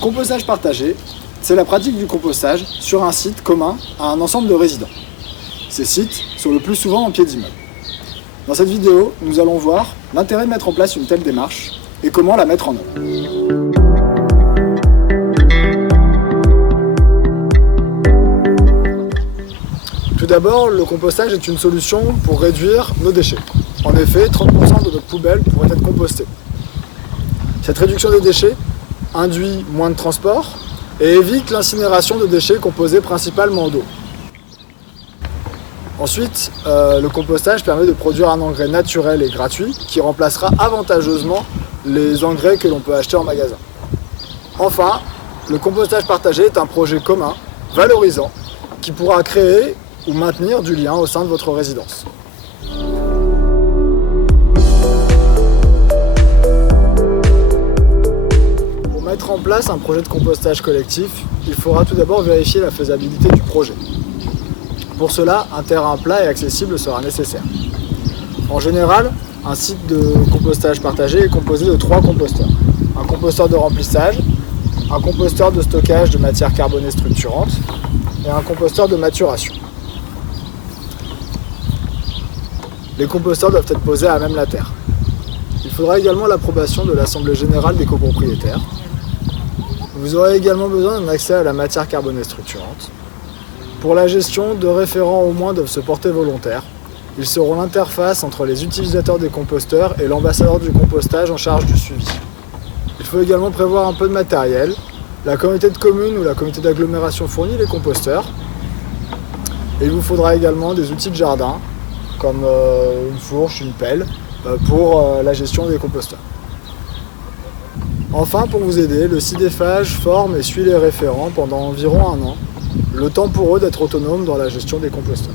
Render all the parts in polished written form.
compostage partagé, c'est la pratique du compostage sur un site commun à un ensemble de résidents. Ces sites sont le plus souvent en pied d'immeuble. Dans cette vidéo, nous allons voir l'intérêt de mettre en place une telle démarche et comment la mettre en œuvre. Tout d'abord, le compostage est une solution pour réduire nos déchets. En effet, 30% de notre poubelle pourrait être compostée. Cette réduction des déchets induit moins de transport et évite l'incinération de déchets composés principalement d'eau. Ensuite, le compostage permet de produire un engrais naturel et gratuit qui remplacera avantageusement les engrais que l'on peut acheter en magasin. Enfin, le compostage partagé est un projet commun, valorisant, qui pourra créer ou maintenir du lien au sein de votre résidence. Pour mettre en place un projet de compostage collectif, il faudra tout d'abord vérifier la faisabilité du projet. Pour cela, un terrain plat et accessible sera nécessaire. En général, un site de compostage partagé est composé de 3 composteurs. Un composteur de remplissage, un composteur de stockage de matières carbonées structurantes et un composteur de maturation. Les composteurs doivent être posés à même la terre. Il faudra également l'approbation de l'Assemblée générale des copropriétaires. Vous aurez également besoin d'un accès à la matière carbonée structurante. Pour la gestion, 2 référents au moins doivent se porter volontaires. Ils seront l'interface entre les utilisateurs des composteurs et l'ambassadeur du compostage en charge du suivi. Il faut également prévoir un peu de matériel. La communauté de communes ou la communauté d'agglomération fournit les composteurs. Et il vous faudra également des outils de jardin, comme une fourche, une pelle, pour la gestion des composteurs. Enfin, pour vous aider, le CIDEFAGE forme et suit les référents pendant environ 1 an, le temps pour eux d'être autonomes dans la gestion des composteurs.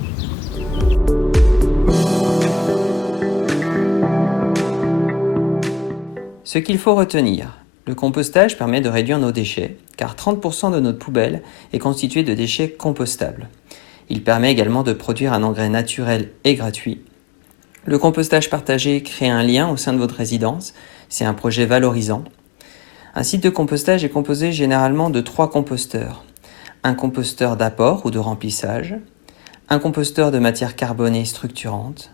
Ce qu'il faut retenir, le compostage permet de réduire nos déchets, car 30% de notre poubelle est constituée de déchets compostables. Il permet également de produire un engrais naturel et gratuit. Le compostage partagé crée un lien au sein de votre résidence. C'est un projet valorisant. Un site de compostage est composé généralement de 3 composteurs. Un composteur d'apport ou de remplissage, un composteur de matière carbonée structurante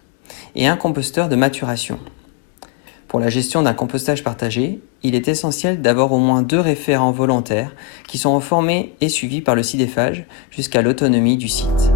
et un composteur de maturation. Pour la gestion d'un compostage partagé, il est essentiel d'avoir au moins 2 référents volontaires qui sont formés et suivis par le CIDEFAGE jusqu'à l'autonomie du site.